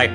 हाय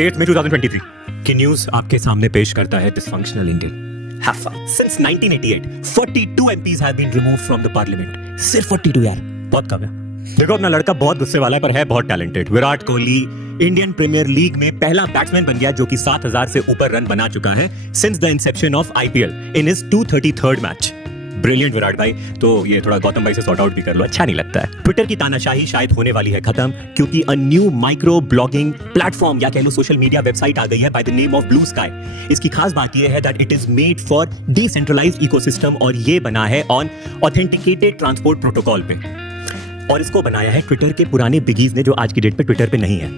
8 मई 2023 की न्यूज आपके सामने पेश करता है dysfunctional Indian. Have fun. Since 1988 42 MPs have been removed from the parliament। सिर्फ 42 यार, बहुत कम है। देखो अपना लड़का बहुत गुस्से वाला है पर है बहुत talented. Virat Kohli Indian Premier League में पहला बैट्समैन बन गया जो कि 7000 से ऊपर रन बना चुका है since the Inception of IPL in his 233rd match. Brilliant Virat भाई। तो ये थोड़ा गौतम भाई से सॉर्ट आउट भी कर लो, अच्छा नहीं लगता है। ट्विटर की तानाशाही शायद होने वाली है खत्म क्योंकि a new micro blogging platform या कह लो सोशल मीडिया वेबसाइट आ गई है by the name of Bluesky. इसकी खास बात यह है that it is made for decentralised ecosystem और ये बना है ऑन ऑथेंटिकेटेड ट्रांसपोर्ट प्रोटोकॉल पे। और इसको बनाया है ट्विटर के पुराने बिगीज ने जो आज की डेट पे ट्विटर पे नहीं है।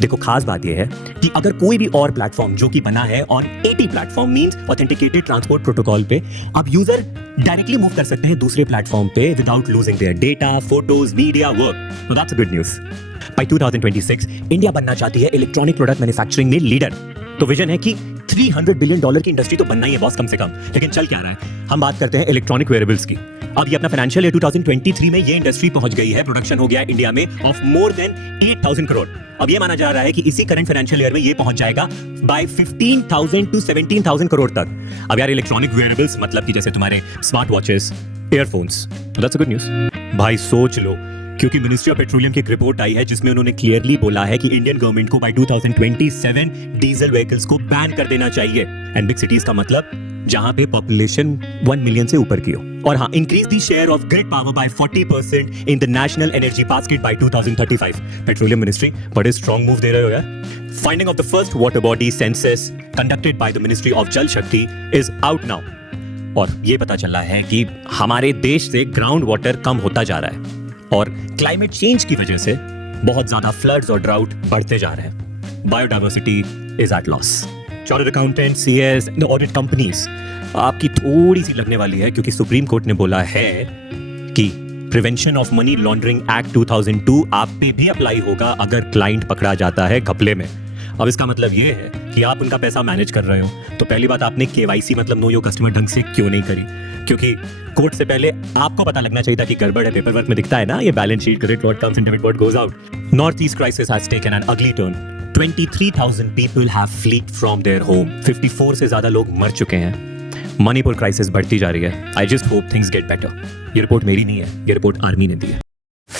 देखो खास बात यह है कि अगर कोई भी और प्लेटफॉर्म जो कि बना है on AT platform means authenticated transport protocol पे, अब यूजर डायरेक्टली मूव कर सकते हैं दूसरे प्लेटफॉर्म पे without losing their data, photos, media work. So that's a good news. By 2026 India बनना चाहती है इलेक्ट्रॉनिक प्रोडक्ट मैन्युफैक्चरिंग में लीडर। तो विजन है कि $300 बिलियन की इंडस्ट्री तो बनना ही है बॉस कम से कम। लेकिन चल क्या रहा है, हम बात करते हैं इलेक्ट्रॉनिक वेयरेबल्स की। अब ये अपना फाइनेंशियल ईयर 2023 में ये इंडस्ट्री पहुंच गई है, प्रोडक्शन हो गया इंडिया में ऑफ मोर देन 8000 करोड़। अब ये माना जा रहा है कि इसी करंट फाइनेंशियल ईयर में ये पहुंच जाएगा बाय 15,000 to 17,000 करोड़ तक। अब यार इलेक्ट्रॉनिक वेयरेबल्स मतलब कि जैसे तुम्हारे smart watches, earphones, that's a good news. भाई सोच लो, क्योंकि मिनिस्ट्री ऑफ पेट्रोलियम की एक रिपोर्ट आई है जिसमें उन्होंने क्लियरली बोला है कि इंडियन गवर्नमेंट को बाय 2027 डीजल व्हीकल्स को बैन कर देना चाहिए। एंड बिग सिटीज का मतलब जहां पे पॉपुलेशन 1 मिलियन से ऊपर की हो। और हाँ, increase the share of grid power by 40% in the national energy basket by 2035। Petroleum ministry बड़े स्ट्रॉन्ग मूव दे रहे हो यार। Finding of the first water body census conducted by the ministry of Jal Shakti is out now. और ये पता चला है कि हमारे देश से ग्राउंड वाटर कम होता जा रहा है और क्लाइमेट चेंज की वजह से बहुत ज्यादा फ्लड्स और ड्राउट बढ़ते जा रहे हैं। Biodiversity is at loss. Chartered accountant, CS, the audit companies आपकी थोड़ी सी लगने वाली है क्योंकि सुप्रीम कोर्ट ने बोला है कि prevention of money laundering act 2002 आप पे भी अप्लाई होगा अगर क्लाइंट पकड़ा जाता है घपले में। अब इसका मतलब ये है कि आप उनका पैसा मैनेज कर रहे हो तो पहली बात आपने KYC मतलब नो योर कस्टमर ढंग से क्यों नहीं करी, क्योंकि कोर्ट से पहले आपको पता लगना चाहिए था कि गड़बड़ है। पेपर वर्क में दिखता है ना ये balance sheet, credit what comes in debit what goes out. North east crisis has taken N अगली turn. 23,000 people have fled from their home। 54 से ज्यादा लोग मर चुके हैं। मणिपुर क्राइसिस बढ़ती जा रही है। I just hope things get better। ये रिपोर्ट मेरी नहीं है, ये रिपोर्ट आर्मी ने दी है।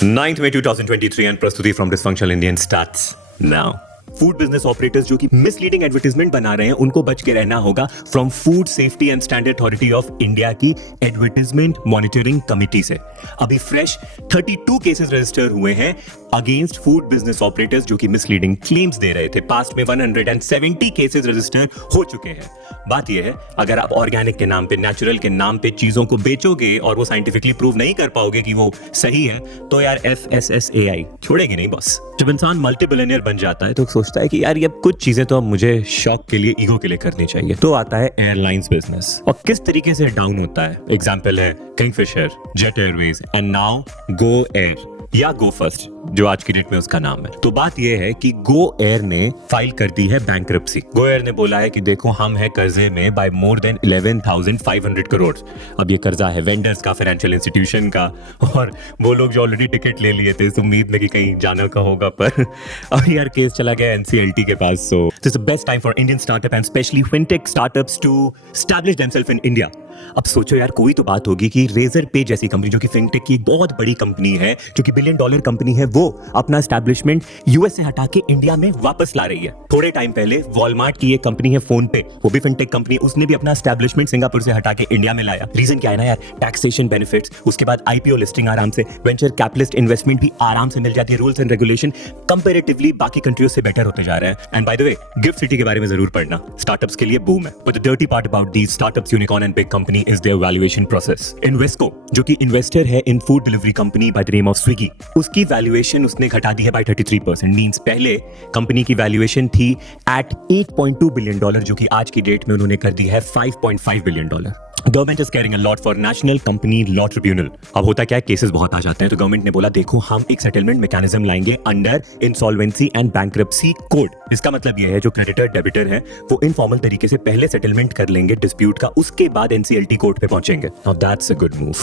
9 मई 2023 एंड प्रस्तुति from dysfunctional Indian starts now. Food business operators जो कि मिसलीडिंग एडवर्टाइजमेंट बना रहे हैं उनको बच के रहना होगा from food safety and standard authority of India की एडवर्टाइजमेंट मॉनिटरिंग कमिटी से। अभी फ्रेश 32 केसेस रजिस्टर हुए हैं अगेंस्ट फूड बिजनेस ऑपरेटर्स जो कि मिसलीडिंग क्लेम्स दे रहे थे। पास्ट में 170 केसेस रजिस्टर हो चुके हैं। बात यह है अगर आप ऑर्गेनिक के नाम पे, नेचुरल के नाम पे चीजों को बेचोगे और वो साइंटिफिकली प्रूव नहीं कर पाओगे कि वो सही है तो यार FSSAI छोड़ेगी नहीं बॉस। जब इंसान मल्टी बिलियनियर बन जाता है तो सोचता है कि यार ये कुछ चीजें तो अब मुझे शौक के लिए, ईगो के लिए करनी चाहिए। तो आता है एयरलाइंस बिजनेस और किस तरीके से डाउन होता है। एग्जाम्पल है Kingfisher, jet Airways and now Go Air या गो फर्स्ट जो आज की डेट में उसका नाम है। तो बात यह है कि गो एयर ने फाइल कर दी है बैंक्रप्सी। गो एयर ने बोला है कि देखो हम है कर्जे में बाय मोर देन 11,500 करोड़। अब ये कर्जा है वेंडर्स का, फाइनेंशियल इंस्टीट्यूशन का, और वो लोग जो ऑलरेडी टिकट ले लिए थे इस उम्मीद में कि कहीं जाना का होगा, पर अब यार केस चला गया NCLT के पास। So this is the best time for Indian startup and specially fintech startups to establish themselves in India. अब सोचो यार, कोई तो बात होगी कि रेजर पे जैसी कंपनी जो कि फिनटेक की एक बहुत बड़ी कंपनी है, जो कि $1 बिलियन कंपनी है, वो अपना एस्टैब्लिशमेंट US से हटा के इंडिया में वापस ला रही है। थोड़े टाइम पहले वॉलमार्ट की एक कंपनी है फोन पे, वो भी फिनटेक कंपनी, उसने भी अपना एस्टैब्लिशमेंट सिंगापुर से हटा के इंडिया में लाया। रीजन क्या है ना यार, टैक्सेशन बेनिफिट्स, उसके बाद IPO लिस्टिंग आराम से, वेंचर कैपिटलिस्ट इन्वेस्टमेंट भी आराम से मिल जाती है, रूल्स एंड रेगुलेशन कंपैरेटिवली बाकी कंट्रियों से बेटर होते जा रहे हैं। And bye the way gift city के बारे में जरूर पढ़ना, स्टार्टअप्स के लिए बूम है। But the dirty part about these startups, unicorn and big company is their valuation process. Invesco जो कि इन्वेस्टर है in food delivery company by the name of Swiggy, उसकी वैल्यूएशन उसने घटा दी है बाय 33%। मींस पहले कंपनी की वैल्यूएशन थी एट $8.2 बिलियन जो कि आज की डेट में उन्होंने कर दी है $5.5 billion. Government is carrying a lot for national company law tribunal. अब होता क्या है, केसेस बहुत आ जाते हैं तो गवर्नमेंट ने बोला देखो हम एक सेटलमेंट मैकेनिज्म लाएंगे under insolvency and bankruptcy code. इसका मतलब यह है जो क्रेडिटर डेबिटर है वो इनफॉर्मल तरीके से पहले सेटलमेंट कर लेंगे डिस्प्यूट का, उसके बाद NCLT कोर्ट पे पहुंचेंगे। Now that's a good move.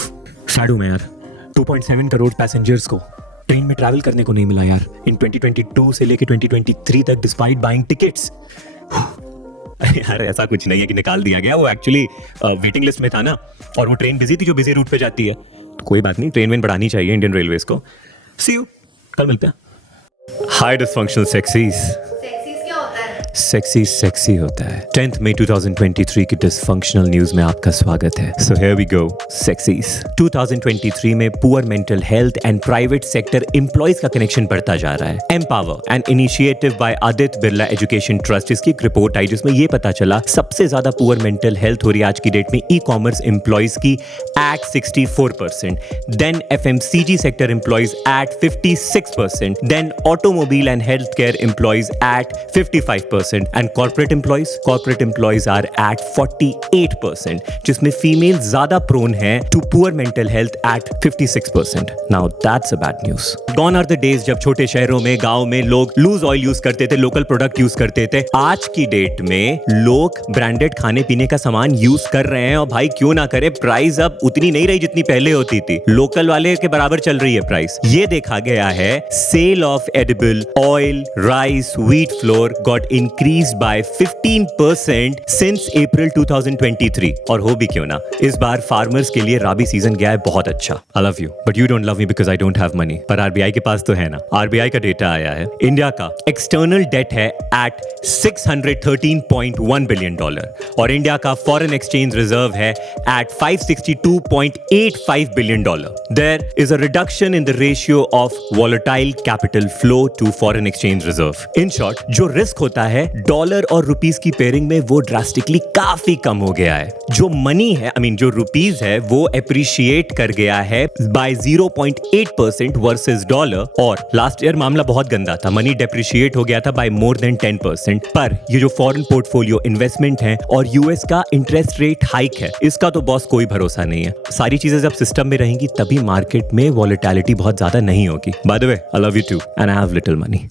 Shadow में यार 2.7 करोड़ पैसेंजर्स को ट्रेन में ट्रैवल करने को नहीं मिला यार इन 2022 से लेके 2023 तक डिस्पाइट बाइंग टिकट्स। यार ऐसा कुछ नहीं है कि निकाल दिया गया, वो एक्चुअली वेटिंग लिस्ट में था ना, और वो ट्रेन बिजी थी जो बिजी रूट पे जाती है, तो कोई बात नहीं, ट्रेन में बढ़ानी चाहिए इंडियन रेलवेज को। सी यू, कल मिलते हैं। High dysfunctional सेक्सीज। सेक्सी होता है। 10th मई 2023 की डिसफंक्शनल न्यूज में आपका स्वागत है। So here we go, सेक्सीज। 2023 में poor mental health and private sector employees का कनेक्शन बढ़ता जा रहा है। Empower an initiative by Aditya Birla education trust, इसकी एक रिपोर्ट आई जिसमें ये पता चला सबसे ज्यादा पुअर मेंटल हेल्थ हो रही है आज की डेट में ई कॉमर्स एम्प्लॉइज की at 64%, then FMCG sector employees at 56%, then automobile and healthcare employees at 55%, and corporate employees are at 48%, जिसमें female ज़्यादा prone है to poor mental health at 56%. Now that's a bad news. Gone are the days जब छोटे शहरों में, गांव में लोग लूज ऑयल यूज करते थे, लोकल प्रोडक्ट यूज करते थे। आज की डेट में लोग ब्रांडेड खाने पीने का सामान यूज कर रहे हैं, और भाई क्यों ना करे, प्राइस अब उतनी नहीं रही जितनी पहले होती थी, लोकल वाले के बराबर चल रही है प्राइस। ये देखा गया है sale of edible oil, rice, wheat flour got increased by 15% since April 2023। और हो भी क्यों ना, इस बार फार्मर्स के लिए राबी सीजन गया है बहुत अच्छा। आई love you but you don't love me because I don't have money. पर आरबीआई के पास तो है ना। आरबीआई का डेटा आया है, इंडिया का एक्सटर्नल डेट है एट $613.1 बिलियन और इंडिया का फॉरेन एक्सचेंज रिजर्व है eight $562.85 billion. There is a reduction in the ratio of volatile capital flow to foreign exchange reserve. In short, जो रिस्क होता है डॉलर और रुपीस की पेयरिंग में वो ड्रास्टिकली काफी कम हो गया है। जो मनी है, जो रुपीस है वो अप्रिशिएट कर गया है by 0.8% वर्सेस डॉलर, और लास्ट ईयर मामला बहुत गंदा था, मनी डेप्रिशिएट हो गया था by more than 10%। पर ये जो फॉरेन पोर्टफोलियो इन्वेस्टमेंट है और यूएस का इंटरेस्ट रेट हाइक है, इसका तो बॉस कोई भरोसा नहीं है। सारी चीजें जब सिस्टम में रहेंगी तभी मार्केट में वॉलेटिलिटी बहुत ज्यादा नहीं होगी। By the way, I love you too and I have little money.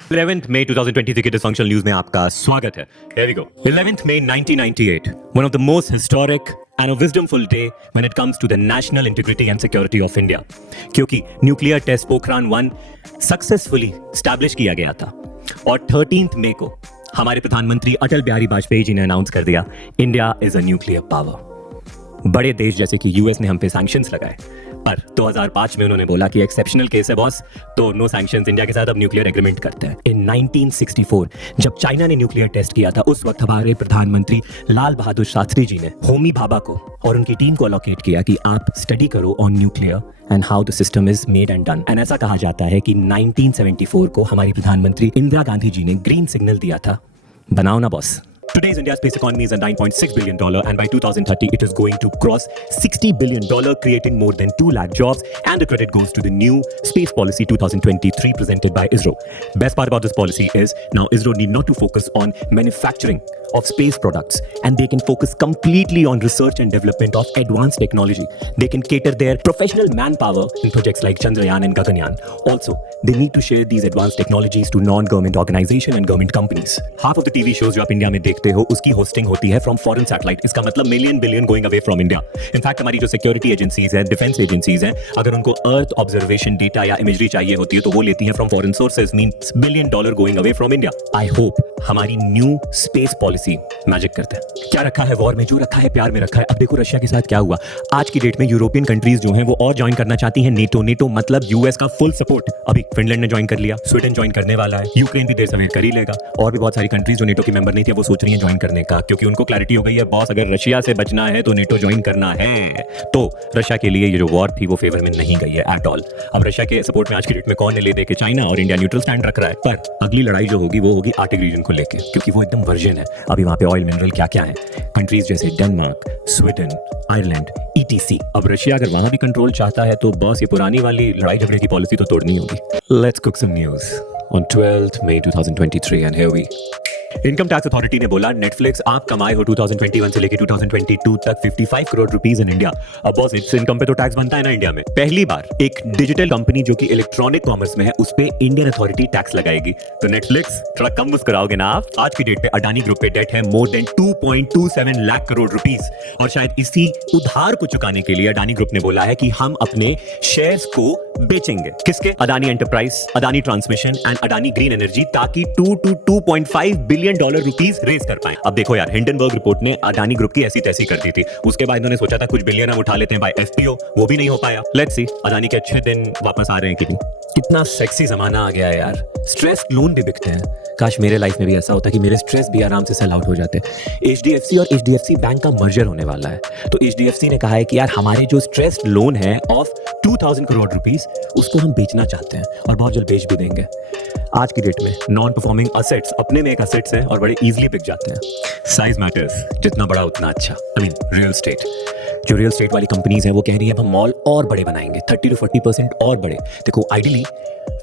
11th मई 2023 के डिसफंक्शनल न्यूज में आपका स्वागत है। Here we go. 11th May 1998, one of the most historic and a wisdomful day when it comes to the national integrity and security of India, क्योंकि nuclear test Pokhran 1 successfully establish किया गया था, और 13th मई को हमारे प्रधानमंत्री अटल बिहारी वाजपेयी जी ने अनाउंस कर दिया, India is a nuclear power. बड़े देश जैसे कि यूएस ने हम पे सैंक्शंस लगाए, पर 2005 में उन्होंने बोला कि एक्सेप्शनल केस है बॉस, तो नो सैंक्शंस, इंडिया के साथ अब न्यूक्लियर एग्रीमेंट करते हैं। इन 1964 जब चाइना ने न्यूक्लियर टेस्ट किया था, उस वक्त हमारे प्रधानमंत्री लाल बहादुर शास्त्री जी ने होमी भाभा को और उनकी टीम को अलोकेट किया कि आप स्टडी करो on nuclear and how the system is made and done. And ऐसा कहा जाता है कि 1974 को हमारी प्रधानमंत्री इंदिरा गांधी जी ने ग्रीन सिग्नल दिया था, बनाओ ना boss. Today's India's space economy is at $9.6 billion, and by 2030 it is going to cross $60 billion, creating more than 2 lakh jobs, and the credit goes to the new Space Policy 2023 presented by ISRO. Best part about this policy is now ISRO need not to focus on manufacturing of space products, and they can focus completely on research and development of advanced technology. They can cater their professional manpower in projects like Chandrayaan and Gaganyaan. Also, they need to share these advanced technologies to non-government organizations and government companies. Half of the TV shows जो आप India में देखते हो उसकी hosting होती है from foreign satellite. इसका मतलब million billion going away from India. In fact हमारी जो सिक्योरिटी एजेंसीज है, डिफेंस एजेंसीज हैं, अगर उनको अर्थ ऑब्जर्वेशन डेटा या इमेजरी चाहिए होती है तो वो लेती हैं from foreign sources, means $billion going away from India. I hope हमारी न्यू स्पेस पॉलिसी मैजिक करता है। क्या रखा है वॉर में, जो रखा है प्यार में रखा है। अब देखो रशिया के साथ क्या हुआ। आज की डेट में यूरोपियन कंट्रीज जो हैं वो और ज्वाइन करना चाहती हैं नेटो। नेटो मतलब यूएस का फुल सपोर्ट। अभी फिनलैंड ने ज्वाइन कर लिया, स्वीडन ज्वाइन करने वाला है, यूक्रेन भी देर सवेर कर ही लेगा, और भी बहुत सारी कंट्रीज जो नेटो की मेंबर नहीं थी वो सोच रही हैं ज्वाइन करने का, क्योंकि उनको क्लैरिटी हो गई है बॉस अगर रशिया से बचना है तो नेटो ज्वाइन करना है। तो रशिया के लिए ये जो वॉर थी वो फेवर में नहीं गई है एट ऑल। अब रशिया के सपोर्ट में आज की डेट में कौन है ले दे के, चाइना, और इंडिया न्यूट्रल स्टैंड रख रहा है। पर अगली लड़ाई जो होगी वो होगी आर्टिक रीजन को लेके, क्योंकि वो एकदम वर्जन है। अभी वहां पे ऑयल मिनरल क्या क्या है, कंट्रीज जैसे डेनमार्क, स्वीडन, आयरलैंड, ETC। अब रशिया अगर वहां भी कंट्रोल चाहता है तो बॉस ये पुरानी वाली लड़ाई झगड़े की पॉलिसी तो तोड़नी होगी। Let's cook some news on 12th May 2023 and here we income tax authority ने बोला नेटफ्लिक्स आप कमाए हो 2021 से लेकर 2022 तक 55 करोड़ रुपीस इन इंडिया। अब बॉस इस इनकम पे तो टैक्स बनता है ना इंडिया में। पहली बार एक डिजिटल कंपनी जो कि इलेक्ट्रॉनिक कॉमर्स में है उस पे इंडियन अथॉरिटी टैक्स लगाएगी। तो नेटफ्लिक्स थोड़ा कम मुस्कुराओगे ना आप। आज की डेट पे अडानी ग्रुप पे डेट है more then 2.27 lakh crore rupees, और शायद इसी उधार को चुकाने के लिए अडानी ग्रुप ने बोला है कि हम अपने शेयर्स को बेचेंगे। किसके? Adani enterprise, Adani transmission and Adani green energy, ताकि 2 to 2.5 billion dollar rupees raise कर पाए। अब देखो यार, हिंडनबर्ग रिपोर्ट ने अदानी ग्रुप की ऐसी तैसी कर दी थी। उसके बाद इन्होंने सोचा था कुछ बिलियन हम उठा लेते हैं बाय एफपीओ, वो भी नहीं हो पाया। लेट्स सी अदानी के अच्छे दिन वापस आ रहे हैं कि नहीं। कितना सेक्सी जमाना आ गया है यार, स्ट्रेस लोन भी बिकते हैं। काश मेरे लाइफ में भी ऐसा होता कि मेरे स्ट्रेस भी आराम से सेल आउट हो जाते। एचडीएफसी और एचडीएफसी बैंक का मर्जर होने वाला है, तो एचडीएफसी ने कहा है कि यार हमारे जो स्ट्रेस लोन है ऑफ 2000 करोड़ रुपीस, उसको हम बेचना चाहते हैं और बहुत जल्द बेच भी देंगे। आज की डेट में नॉन परफॉर्मिंग असेट्स अपने में एक असेट्स है और बड़े इजीली बिक जाते हैं। साइज मैटर्स, जितना बड़ा उतना अच्छा। आई मीन रियल एस्टेट, जो रियल एस्टेट वाली कंपनीज हैं वो कह रही है अब हम मॉल और बड़े बनाएंगे, 30 to 40% और बड़े। देखो आइडियली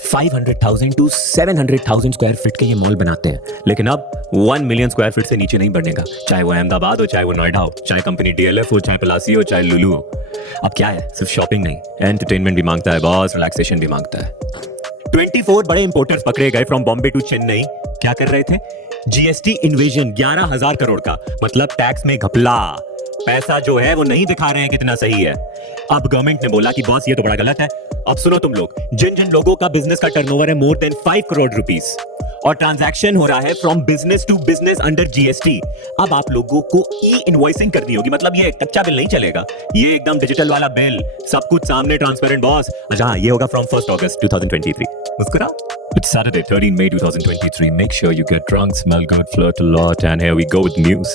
500,000 to 700,000 स्क्वायर फीट के ये मॉल बनाते हैं, लेकिन अब 1 मिलियन स्क्वायर फीट से नीचे नहीं बढ़ेगा, चाहे वो अहमदाबाद हो, चाहे वो नोएडा हो, चाहे कंपनी डीएलएफ हो, चाहे पलासी हो, चाहे लुलू हो। अब क्या है, सिर्फ शॉपिंग नहीं, एंटरटेनमेंट भी मांगता है बॉस, रिलैक्सेशन भी मांगता है। 24 बड़े इंपोर्टर्स पकड़े गए फ्रॉम बॉम्बे टू चेन्नई। क्या कर रहे थे? जीएसटी इन्वेजन 11,000 करोड़ का, मतलब टैक्स में घपला। पैसा जो है वो नहीं दिखा रहे हैं कितना सही है। अब गवर्नमेंट ने बोला कि बॉस ये तो बड़ा गलत है। अब सुनो तुम लोग, जिन जिन लोगों का बिजनेस का टर्नओवर है मोर देन 5 करोड़ रुपीस और ट्रांजैक्शन हो रहा है from business to business under GST, अब आप लोगों को ई इनवॉइसिंग करनी होगी। मतलब ये कच्चा बिल नहीं चलेगा, ये एकदम डिजिटल वाला बिल, सब कुछ सामने ट्रांसपेरेंट बॉस। अच्छा, ये होगा फ्रॉम 1 अगस्त 2023। मुस्कुरा। It's Saturday, 13 May 2023. Make sure you get drunk, smell good, flirt a lot, and here we go with news.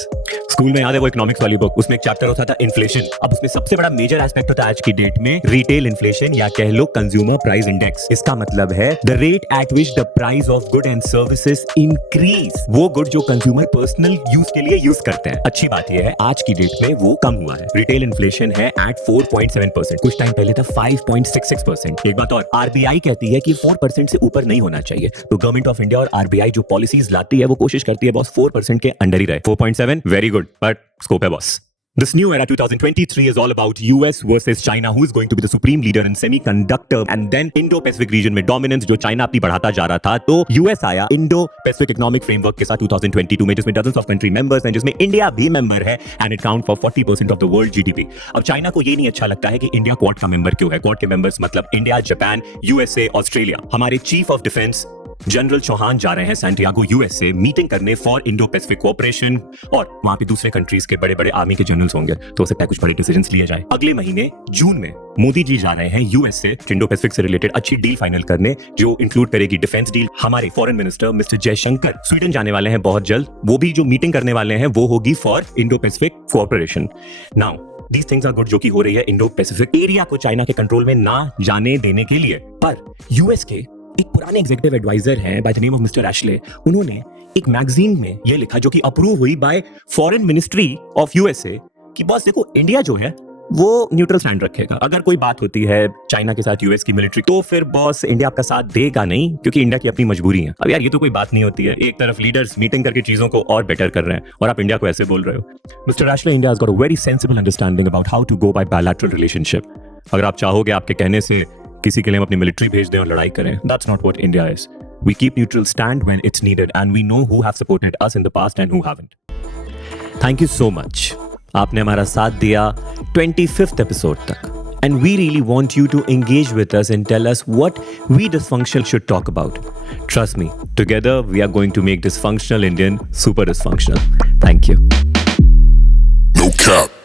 School में याद है वो इकोनॉमिक्स वाली बुक, उसमें एक चैप्टर होता था इन्फ्लेशन। अब उसमें सबसे बड़ा मेजर एस्पेक्ट होता है आज की डेट में रिटेल इन्फ्लेशन, या कह लो कंज्यूमर प्राइस इंडेक्स। इसका मतलब है the rate at which the price of good and services increase. वो गुड जो कंज्यूमर पर्सनल यूज के लिए यूज करते हैं। अच्छी बात यह है आज की डेट में वो कम हुआ है। रिटेल इन्फ्लेशन है एट 4.7%, कुछ टाइम पहले था 5.66%। एक बात और, आरबीआई कहती है कि 4% से ऊपर नहीं होना चाहिए, तो गवर्नमेंट ऑफ इंडिया और आरबीआई जो पॉलिसीज लाती है वो कोशिश करती है बॉस 4% के अंडर ही रहे। 4.7 वेरी गुड, बट स्कोप है boss. This new era 2023 is all about US versus China, who is going to be the supreme leader in semiconductor and then Indo-Pacific region में dominance जो China अपनी बढ़ाता जा रहा था, तो US आया Indo-Pacific Economic Framework के साथ 2022 में, जिसमें dozens of country members हैं, जिसमें इंडिया भी मेंबर है and it count for 40% of the world GDP। अब चाइना को ये नहीं अच्छा लगता है कि इंडिया क्वाड का मेंबर क्यों है। क्वाड के मेंबर्स मतलब इंडिया, जापान, यूएसए, ऑस्ट्रेलिया। हमारे chief of defence general Chauhan जा रहे हैं सैंटियागो यूएसए मीटिंग करने फॉर इंडो पैसिफिक कोऑपरेशन, और वहां पे दूसरे कंट्रीज के बड़े बड़े आर्मी के जनरल्स होंगे, तो हो सकता है कुछ बड़े डिसीजंस लिए जाए। अगले महीने जून में मोदी जी जा रहे हैं यूएसए इंडो पैसिफिक से रिलेटेड अच्छी डील फाइनल करने, जो इंक्लूड करेगी डिफेंस डील। हमारे foreign minister mister Jaishankar Sweden जाने वाले हैं बहुत जल्द, वो भी जो मीटिंग करने वाले हैं वो होगी for Indo Pacific cooperation. Now These things are good जो कि हो रही है इंडो पैसिफिक एरिया को चाइना के कंट्रोल में ना जाने देने के लिए। पर यूएस के एक पुराने एग्जीक्यूटिव एडवाइजर हैं by the name of mister Ashley, उन्होंने एक मैगजीन में ये लिखा जो कि अप्रूव हुई bye foreign ministry of USA कि बस देखो इंडिया जो है वो न्यूट्रल स्टैंड रखेगा। अगर कोई बात होती है चाइना के साथ यूएस की मिलिट्री, तो फिर बॉस इंडिया आपका साथ देगा नहीं, क्योंकि इंडिया की अपनी मजबूरी है। अब यार ये तो कोई बात नहीं होती है, एक तरफ लीडर्स मीटिंग करके चीजों को और बेटर कर रहे हैं और आप इंडिया को ऐसे बोल रहे हो। Mister Ashley, India has got a very sensible understanding about how to go by bilateral relationship. अगर आप चाहोगे आपके कहने से किसी के लिए हम अपनी मिलिट्री भेज दें और लड़ाई करें, that's not what India is. We keep neutral stand when it's needed and we know who have supported us in the past and who haven't. Thank you so much, आपने हमारा साथ दिया 25th एपिसोड तक, and we really want you to engage with us and tell us what we dysfunctional should talk about. Trust me, together we are going to make dysfunctional Indian super dysfunctional. Thank you. No cap.